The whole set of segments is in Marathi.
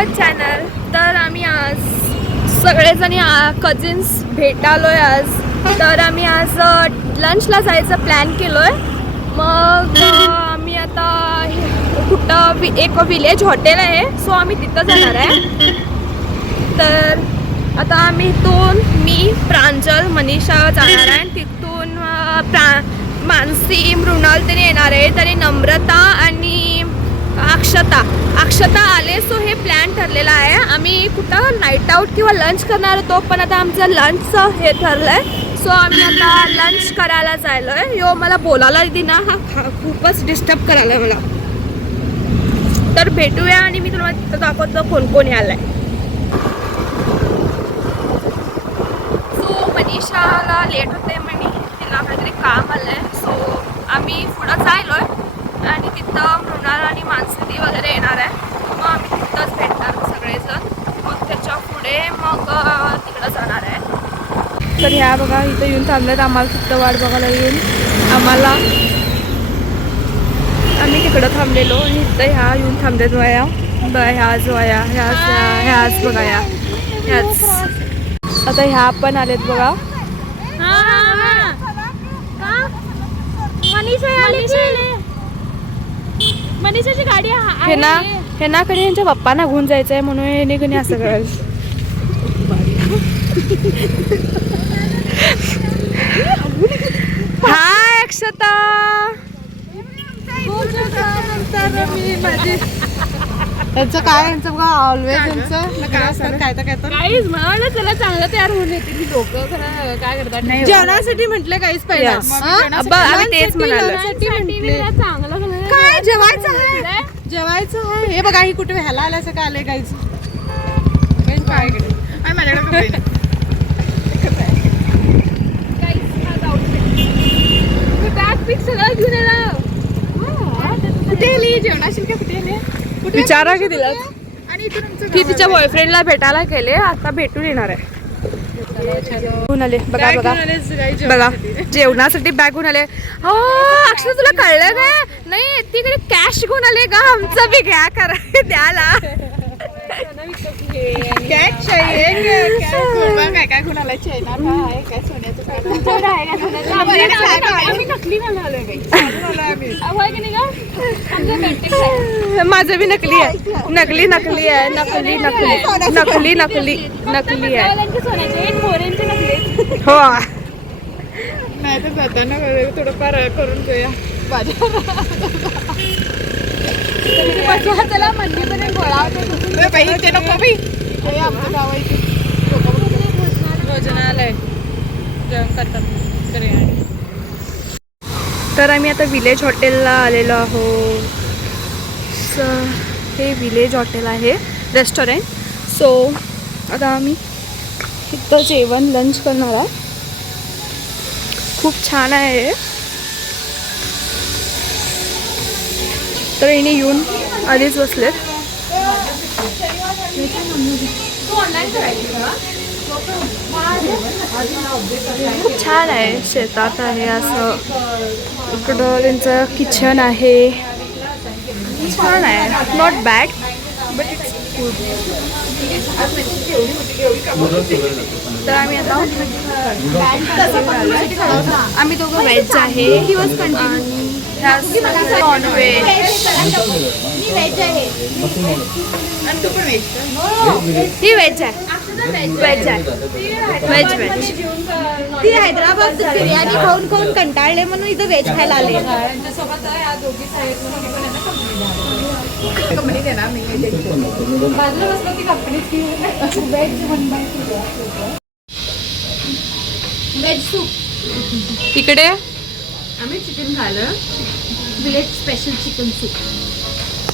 Our channel. तर आम्ही आज सगळेजणी कझिन्स भेटालोय आज. तर आम्ही आज लंचला जायचं प्लॅन केलोय. मग आम्ही आता कुठं एक विलेज हॉटेल आहे, सो आम्ही तिथं जाणार आहे. तर आता आम्ही इथून मी प्रांजल मनीषा जाणार आहे. तिथून मानसी मृणाल तरी येणार आहे. तरी नम्रता आणि अक्षता आले. सो हे प्लॅन ठरलेला आहे. आम्ही कुठं नाईट आऊट किंवा लंच करणार होतो, पण आता आमचं लंचचं हे ठरलं आहे. सो आम्ही आता लंच करायला जायलो आहे. यो मला बोलायला दिना, हा खूपच डिस्टर्ब करायला आहे मला. तर भेटूया आणि मी तुम्हाला तिथं दाखवतो कोण कोण यायला आहे. सो मनीषाला लेट होते म्हणे, तिला काहीतरी काम आलं आहे. सो आम्ही पुढं जायलो आहे आणि तिथं मृणाल आणि मानसी वगैरे येणार आहे. मग आम्ही तिथंच भेटणार सगळेजण. मग त्याच्या पुढे मग तिकडं जाणार आहे. तर ह्या बघा इथं येऊन थांबल्यात. आम्हाला तिथं वाट बघायला येऊन आम्ही तिकडं थांबलेलो आणि इथं ह्या येऊन थांबलेत. वया ह्याच वया ह्याच बघा ह्याच आता ह्या पण आलेत बघा. मनीषाची गाडी हे ना कडे यांच्या पप्पांना घेऊन जायचं आहे म्हणून हे नाही असं कळेल. हाय अक्षता. यांचं काय यांचं बघा ऑलवेज यांचं काय काहीच म्हणाला त्याला चांगलं तयार होऊन येते ती लोक. खरं काय करतात जेवणासाठी म्हटलं काहीच पहिला आम्ही तेच म्हणालो. चांगलं काय जेवायचं आहे. हे बघा ही कुठे ह्याला आल्याचं काय आलंय काहीच माझ्याकडे सगळं घेऊन येणार. कुठे आली जेवणाशी का कुठे आली विचारा की तिला. आणि ती तिच्या बॉयफ्रेंडला भेटायला गेले, आता भेटून येणार आहे. आले बघा बघा बघा जेवणासाठी बॅग घेऊन आले. हो अक्षर तुला कळलं काय? नाही तिकडे कॅश घेऊन आले का? आमचं बी घ्या करा द्याला. काय काय कुणाला चैना काय काय सोन्याचं माझं बी नकली आहे. नकली नकली आहे. नकली नकली नकली नकली नकली आहे. हो नाही तर जाताना थोडंफार करून घेऊया. त्याला मंदी पण गोळा भोजनालय जेवण करतात. तर आम्ही आता विलेज हॉटेलला आलेलो आहोत. हे विलेज हॉटेल आहे, रेस्टॉरंट. सो आता आम्ही इथं जेवण लंच करणार आहे. खूप छान आहे. तर हिने येऊन आधीच बसलेत. खूप छान आहे. शेतात आहे असं. इकडं त्यांचं किचन आहे. छान आहे. Not bad but it's good. तर आम्ही आता आम्ही दोघं व्हेज आहे आणि नॉनव्हेज. ही व्हेज आहे. व्हेज आहे. Veg veg. ती हैदराबाद बिर्याणी खाऊन खाऊन कंटाळले म्हणून इथं व्हेज खायला आले. Veg soup. तिकडे आम्ही चिकन खाल्लं. Village special chicken soup.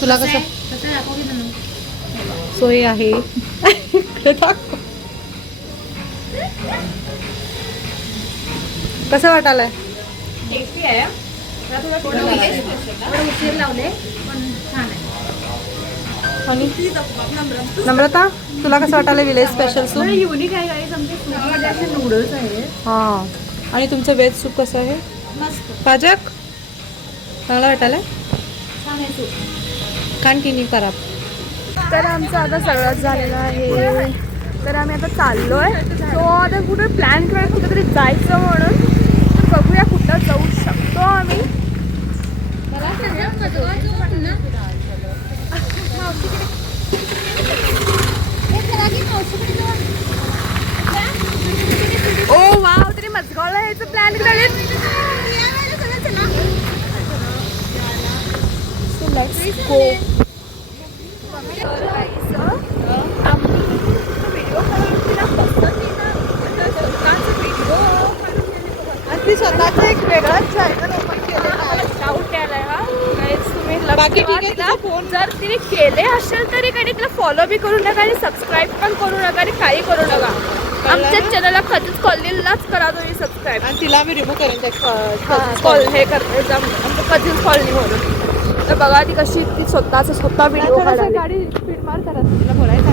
तुला कसं सोय आहे. कसं वाटायलंय? टेस्टी आहे. थोडं उशीर लावले पण छान आहे. आणि नम्रता तुला कसं वाटायला विलेज स्पेशल सूप? युनिक आहे गाईज. आमचे सूपमध्ये असे नूडल्स आहेत. हां. आणि तुमचं व्हेज सूप कसं आहे? मस्त पाजक चांगला वाटायला? छान आहे सूप. खान की नाही खराब? तर आमचं आता सगळं झालेलं आहे. तर आम्ही आता चाललोय. तो आता कुठे प्लॅन केला कुठेतरी जायचं म्हणून. तर बघूया कुठं जाऊ शकतो आम्ही. ओ वाव, तरी मजगावला यायचं प्लॅन केलं. So let's go. ती स्वतःच एक वेगळाच चॅनल ओपन डाऊट यायलाय हा. Guys, तुम्ही लक्ष बाकी ठीक ठेवा आहे, तिला. तुझा फोन. जर तिने केले असेल तरी काही तिला फॉलो बी करू नका आणि सबस्क्राईब पण करू नका आणि काही करू नका. आमच्या चॅनलला कधीच कॉलनीलाच करा तुम्ही सबस्क्राईब. आणि तिला मी रिमूव्ह करेन कॉल हे करते आमचं कधीच कॉलनी म्हणून. तर बघा ती कशी ती स्वतः व्हिडिओ काढायला. गाडी स्पीड मार करा तिला बोलायचं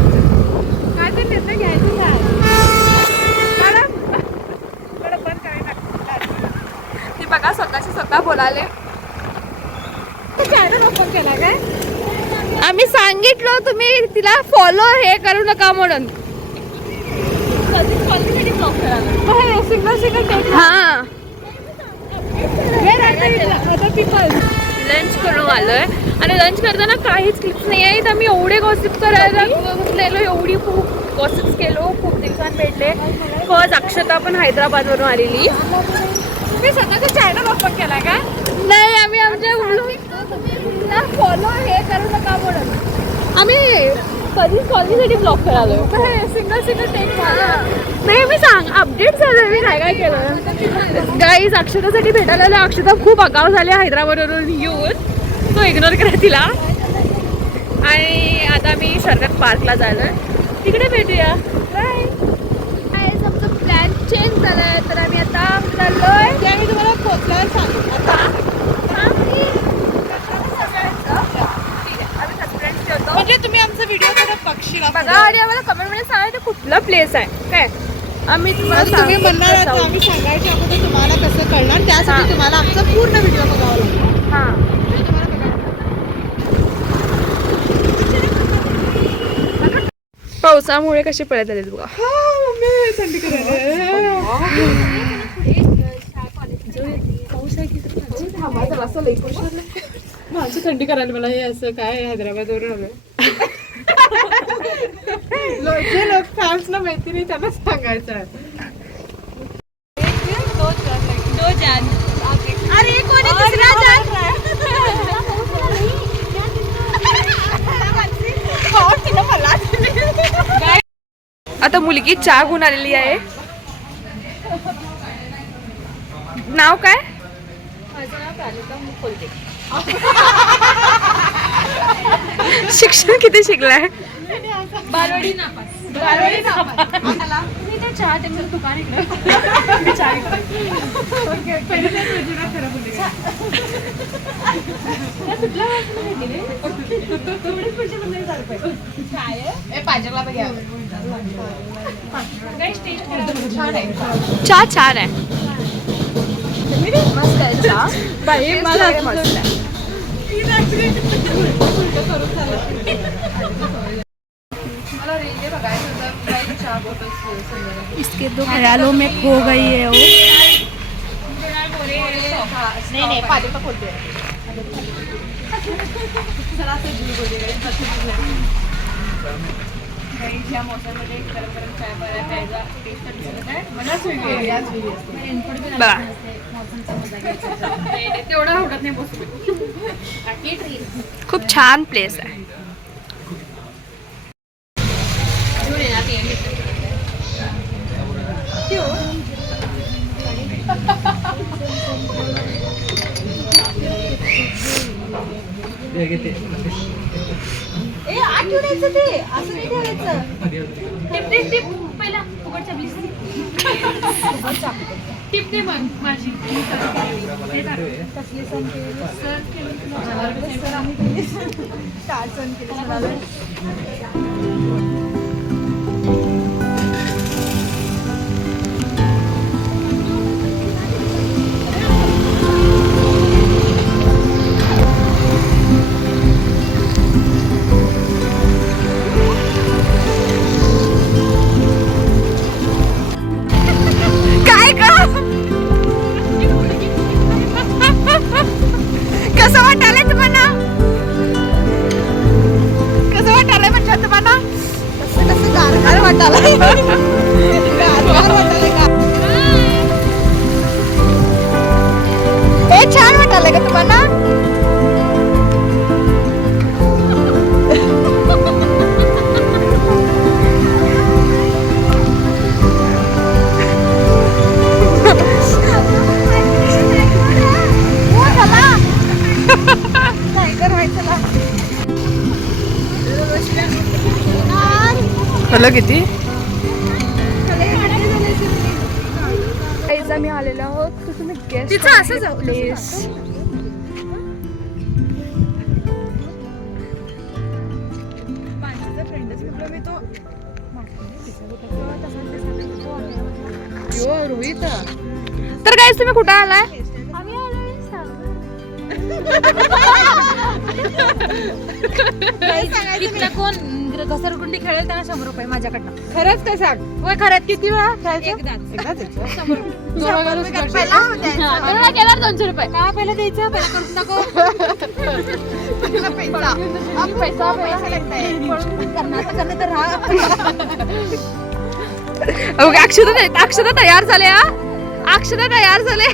काय ते निर्णय घ्यायचं काय ती बघा स्वतः बोलाले. चॅनल ओपन केला काय आम्ही सांगितलं तुम्ही तिला फॉलो हे करू नका म्हणून. हा लंच करून आलोय आणि लंच करताना काहीच क्लिप्स नाही आहेत. आम्ही एवढे गॉसिप करायला बसलेलो, एवढी खूप गॉसिप्स केलो, खूप दिवसांनी भेटले. फर्स्ट अक्षता पण हैदराबादवरून आलेली. मी स्वतःचा चॅनल ओपन केला का नाही, आम्ही आमच्या फॉलो हे करू नका म्हणून आम्ही कधीच कॉलनीसाठी ब्लॉक करायला. सिंगल टेक नाही मी अपडेट झालं मी काय केलं. गाईज अक्षतासाठी भेटायला आलो. अक्षता खूप आगाव झाली हैदराबादवरून येऊन. तो इग्नोर करा तिला. आणि आता मी शरकत पार्कला जायलोय, तिकडे भेटूया. बाय. आमचं प्लॅन चेंज झालाय तर आम्ही आता चाललोय. त्या मी तुम्हाला पोचल्यावर सांगू आता म्हणजे तुम्ही आमचा व्हिडिओ थोडा बघशील बघा आणि आम्हाला कमेंटमध्ये सांगा ते कुठला प्लेस आहे काय. आम्ही तुम्हाला तुम्ही म्हणणार आहात आम्ही सांगायच्या अगोदर तुम्हाला कसं कळणार त्यासाठी तुम्हाला आमचा पूर्ण व्हिडिओ बघावा लागेल. हां पावसामुळे कसे पडत आलेत बघा. माझी थंडी करायला मला हे असं काय हैदराबादवरून आलोय. जे लोक फॅन्स ना माहिती नाही त्यांना सांगायचं आहे. अरे कोणी दुसरा आता मुलगी चहा घेऊन आलेली आहे. नाव काय? माझं नाव प्रालिका मुखोलते. शिक्षण किती शिकलाय? बालवाडी नापास. मी ते चहा त्यांचं दुकान इकडे. चहा छान आहे. मस्त आहे चहा. बाई मला मस्त आहे. इसके दो ख्यालों में खो गई है वो. नहीं पालिका खोलते बघा तेवढं आवडत नाही बसू. खूप छान प्लेस आहे. ठेवायचं ते असं नाही ठेवायचं. टिप पहिला फुकटच्या प्लीज. टिप दे मग माझी. फलं किती? आम्ही आलेलो आहोत तर तुम्ही गेस्ट तिचं असं जाऊ प्लेस. रोहित तर काय तुम्ही कुठं आलाय? कोण घसरगुंडी खेळेल त्यांना 100 रुपये माझ्याकडनं. खरंच का सांग? होय खरंच किती वेळा खेळायचं? एकदाच केला 200 रुपये का पहिला द्यायचं पहिला करून दाखव. अक्षता तयार झाले. अक्षता तयार झाले.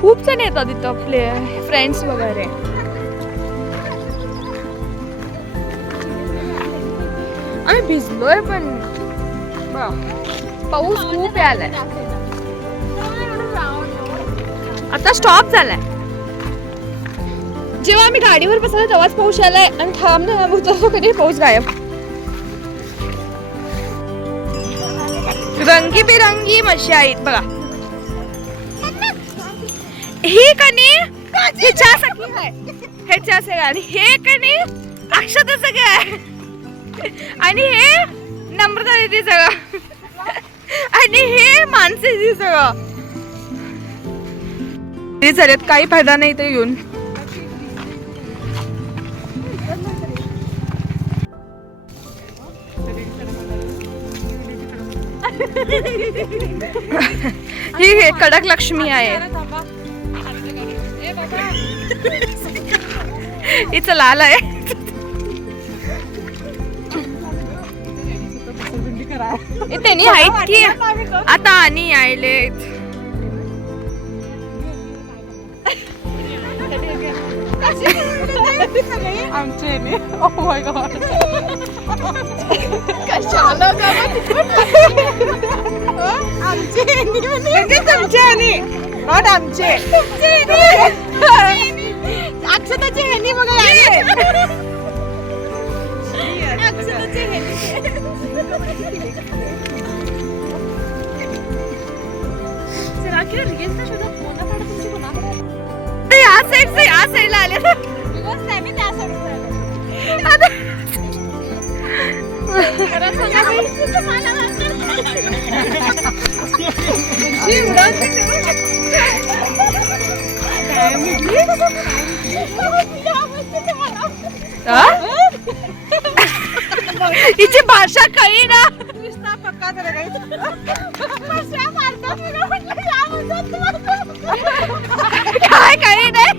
खूप जण येतात इथं आपले फ्रेंड्स वगैरे. आम्ही भिजलोय पण पाऊस खूप आलाय. आता स्टॉप झालाय. जेव्हा आम्ही गाडीवर बसलो तेव्हाच पाऊस आलाय आणि थांबलो उतरलो कधी पाऊस गायब. रंगीबिरंगी मशी आहेत बघा. ही कणी हिच्या सगळी आहे. ह्याच्या सगळं आणि हे कणी अक्षता सगळं आहे आणि हे नम्रता दिदी सगळं आणि हे मानसी दिदी सगळं. ते झालेत काही फायदा नाही ते येऊन. ही कडक लक्ष्मी आहे. हिचं लाल आहे. त्यांनी आहेत की आता आणि यायलेत. आमचे ओह माय गॉड नॉट आमचे अक्षताचे हेनी बघा. अक्षताचे या साईडला आले. हिची भाषा कळी ना. काय कळी नाही.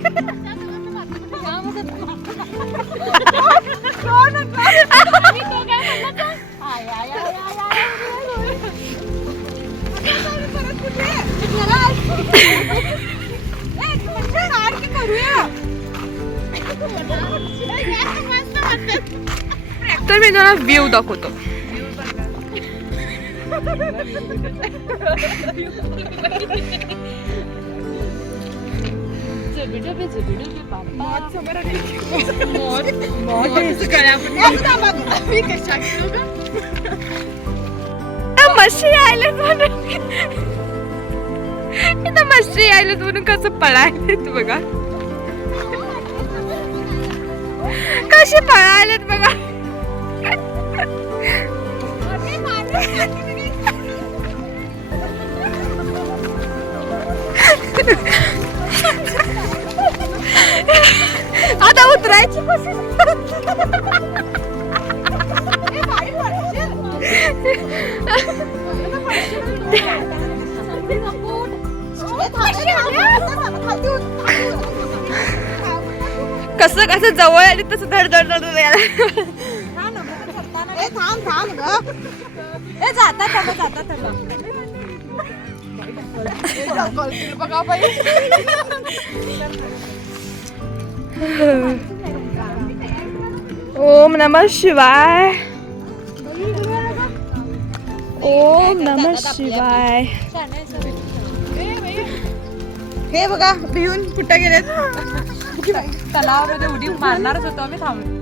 तर मी तुम्हाला व्ह्यू दाखवतो. मशी आयलेत म्हणून इथं मशी आयलेत म्हणून कसं पळायलेत बघा. कशी पळायलेत बघा. आता उतरायची कसं कसं जवळ आली तसं धड धड धड यायला. ओम नमः शिवाय. ओम नमः शिवाय. हे बघा भिवून कुठं गेलेत तलावामध्ये उडी मारणारच होतो आम्ही थांबलो.